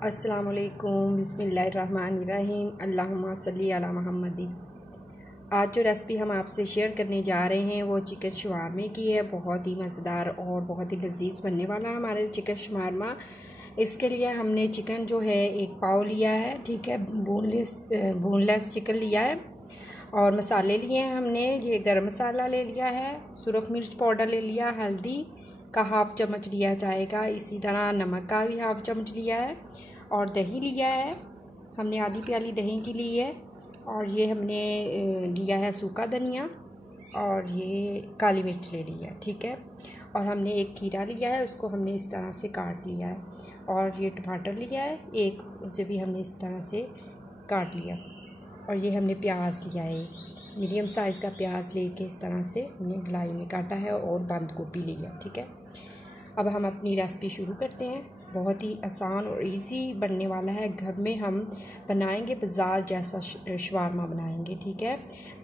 अस्सलामुअलैकुम बिस्मिल्लाहिर्रहमानिर्रहीम अल्लाहुम्मा सल्ली अला मुहम्मद। आज जो रेसिपी हम आपसे शेयर करने जा रहे हैं वो चिकन शवारमे की है। बहुत ही मज़ेदार और बहुत ही लजीज बनने वाला है हमारे चिकन शवारमा। इसके लिए हमने चिकन जो है 1 पाव लिया है, ठीक है। बोनलेस चिकन लिया है और मसाले लिए हैं हमने। ये गरम मसाला ले लिया है, सुरख मिर्च पाउडर ले लिया, हल्दी का हाफ़ चम्मच लिया जाएगा, इसी तरह नमक का भी हाफ़ चम्मच लिया है और दही लिया है हमने, आधी प्याली दही की ली है। और ये हमने लिया है सूखा धनिया और ये काली मिर्च ले ली है, ठीक है। और हमने एक खीरा लिया है, उसको हमने इस तरह से काट लिया है। और ये टमाटर लिया है एक, उसे भी हमने इस तरह से काट लिया। और ये हमने प्याज लिया है, मीडियम साइज़ का प्याज लेके इस तरह से हमने गलाई में काटा है और बंद गोभी लिया, ठीक है। अब हम अपनी रेसिपी शुरू करते हैं। बहुत ही आसान और इजी बनने वाला है। घर में हम बनाएंगे, बाज़ार जैसा शवारमा बनाएंगे, ठीक है।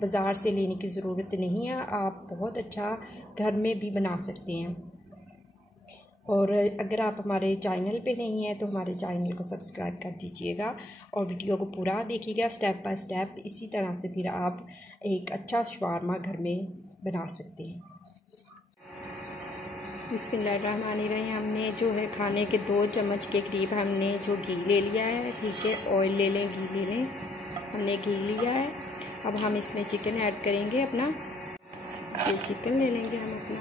बाज़ार से लेने की ज़रूरत नहीं है, आप बहुत अच्छा घर में भी बना सकते हैं। और अगर आप हमारे चैनल पे नहीं हैं तो हमारे चैनल को सब्सक्राइब कर दीजिएगा और वीडियो को पूरा देखिएगा स्टेप बाय स्टेप। इसी तरह से फिर आप एक अच्छा शवारमा घर में बना सकते हैं। बिस्मिल्लाहिर्रहमानिर्रहीम। हमने जो है खाने के 2 चम्मच के करीब हमने जो घी ले लिया है, ठीक है। ऑयल ले लें, घी ले लें, हमने घी लिया है। अब हम इसमें चिकन ऐड करेंगे अपना। ये चिकन ले लेंगे हम अपना,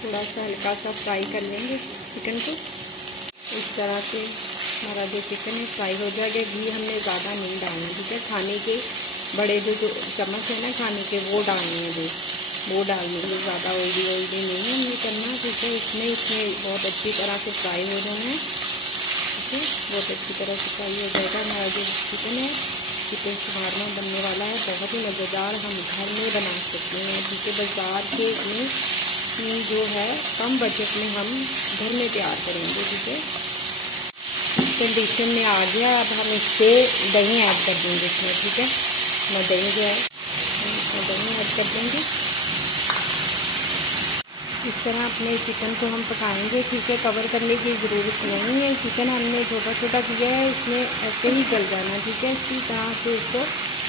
थोड़ा सा हल्का सा फ्राई कर लेंगे चिकन को। इस तरह से हमारा जो चिकन है फ्राई हो जाएगा। घी हमने ज़्यादा नहीं डालना, ठीक है। खाने के बड़े जो चम्मच है ना खाने के, वो डालने हैं, वो डालने हैं। ज़्यादा ऑयली नहीं हमने करना, ठीक है। इसमें बहुत अच्छी तरह से फ्राई हो जाना है, ठीक है। बहुत अच्छी तरह से फ्राई हो जाएगा हमारा जो चिकन है। चिकन शवारमा बनने वाला है, बहुत ही मज़ेदार, हम घर में बना सकते हैं, ठीक है। बाज़ार के में जो है कम बजट में हम घर में तैयार करेंगे, ठीक है। कंडीशन में आ गया। अब हम इससे दही ऐड कर देंगे इसमें, ठीक है। मैं दही जो है इसमें दही ऐड कर देंगे। इस तरह अपने चिकन को हम पकाएंगे, ठीक है। कवर करने की ज़रूरत नहीं है। चिकन हमने छोटा छोटा किया है, इसमें ऐसे ही गल जाना, ठीक है। इसी तरह से इसको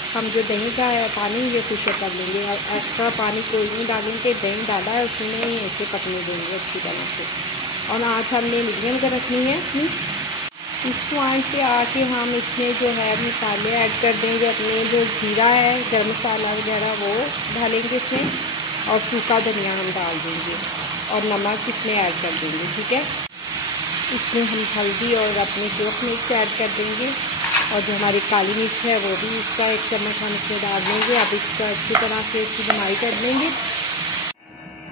हम जो दही का पानी ये फिशर कर लेंगे। एक्स्ट्रा पानी कोई नहीं डालेंगे, दही डाला है उसमें ही ऐसे पकने देंगे अच्छी तरह से। और आँच हमने मीडियम कर रखनी है अपनी। इस पॉइंट पे आके हम इसमें जो है मसाले ऐड कर देंगे अपने। जो जीरा है, गरम मसाला वगैरह वो डालेंगे इसमें, और सूखा धनिया हम डाल देंगे और नमक इसमें ऐड कर देंगे, ठीक है। इसमें हम हल्दी और अपनी सुरख मिर्च ऐड कर देंगे और जो हमारी काली मिर्च है वो भी इसका 1 चम्मच हम इसमें डाल देंगे। अब इसका अच्छी तरह से इसकी भुनाई कर देंगे।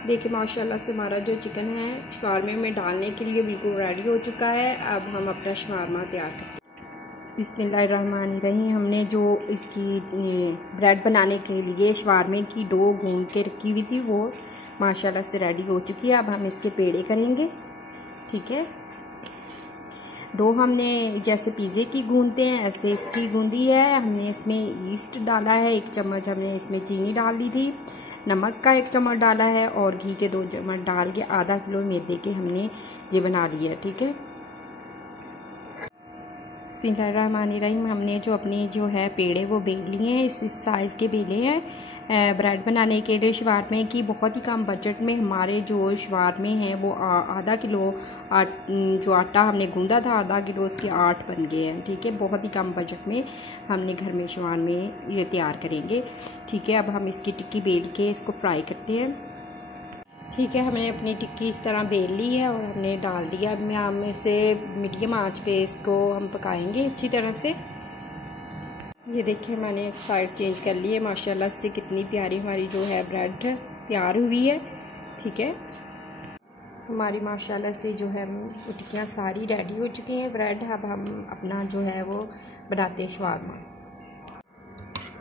देखिए माशाल्लाह से हमारा जो चिकन है शवारमे में डालने के लिए बिल्कुल रेडी हो चुका है। अब हम अपना शवारमा तैयार करते हैं। बिस्मिल्लाहिर्रहमानिर्रहीम। हमने जो इसकी ब्रेड बनाने के लिए शवारमे की डो गूंद के रखी हुई थी वो माशाल्लाह से रेडी हो चुकी है। अब हम इसके पेड़े करेंगे, ठीक है। डो हमने जैसे पिज़्ज़े की गूंदते हैं ऐसे इसकी गूंदी है। हमने इसमें ईस्ट डाला है, 1 चम्मच हमने इसमें चीनी डाल दी थी, नमक का 1 चम्मच डाला है और घी के 2 चम्मच डाल के आधा किलो मैदे के हमने ये बना लिया है, ठीक है। बिस्मिल्लाहिर्रहमानिर्रहीम। हमने जो अपने जो है पेड़े वो बेल लिए हैं, इस साइज़ के बेले हैं ब्रेड बनाने के लिए शवारमे की। बहुत ही कम बजट में हमारे जो शवारमे हैं वो आधा किलो जो आटा हमने गूंदा था, आधा किलो उसके 8 बन गए हैं, ठीक है। बहुत ही कम बजट में हमने घर में शवारमे ये तैयार करेंगे, ठीक है। अब हम इसकी टिक्की बेल के इसको फ्राई करते हैं, ठीक है। हमने अपनी टिक्की इस तरह बेल ली है और हमने डाल दिया। अब हम इसे मीडियम आंच पे इसको हम पकाएंगे अच्छी तरह से। ये देखिए मैंने एक साइड चेंज कर ली है। माशाल्लाह से कितनी प्यारी हमारी जो है ब्रेड तैयार हुई है, ठीक है। हमारी माशाल्लाह से जो है टिक्कियाँ सारी रेडी हो चुकी हैं ब्रेड। अब हम अपना जो है वो बनाते हैं शवारमा।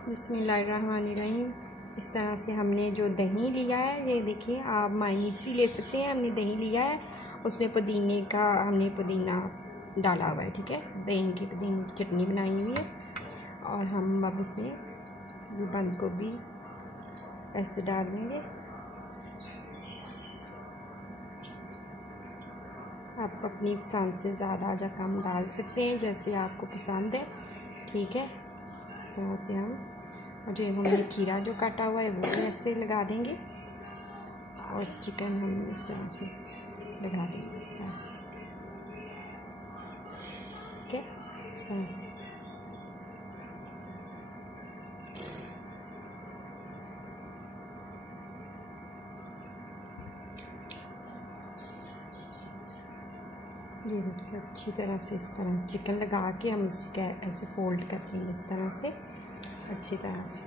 बिस्मिल्लाहिर्रहमानिर्रहीम। इस तरह से हमने जो दही लिया है, ये देखिए आप मायोनीज़ भी ले सकते हैं। हमने दही लिया है, उसमें पुदीने का हमने पुदीना डाला हुआ है, ठीक है। दही की पुदीने की चटनी बनाई हुई है। और हम अब इसमें ये बंद गोभी ऐसे डाल देंगे। आप अपनी पसंद से ज़्यादा या कम डाल सकते हैं, जैसे आपको पसंद है, ठीक है। इस तरह से हम, और जो हमने खीरा जो काटा हुआ है वो ऐसे लगा देंगे, और चिकन हम इस तरह से लगा देंगे इस तरह, ठीक है, इस तरह से। ये देखिए अच्छी तरह से इस तरह चिकन लगा के हम इसे ऐसे फोल्ड कर देंगे इस तरह से, अच्छी तरह से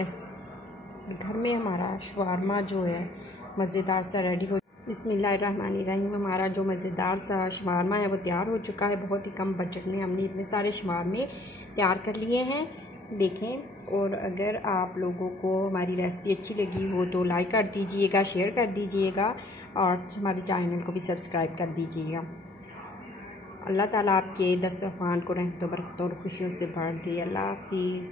ऐसे। घर में हमारा शवारमा जो है मज़ेदार सा रेडी हो। बिस्मिल्लाहिर्रहमानिर्रहीम। हमारा जो मज़ेदार सा शवारमा है वो तैयार हो चुका है। बहुत ही कम बजट में हमने इतने सारे शवारमे तैयार कर लिए हैं, देखें। और अगर आप लोगों को हमारी रेसिपी अच्छी लगी हो तो लाइक कर दीजिएगा, शेयर कर दीजिएगा, और हमारे चैनल को भी सब्सक्राइब कर दीजिएगा। अल्लाह ताला आपके दस्तरखान को रहमतों बरकतों और खुशियों से भर दे। अल्लाह हाफिज़।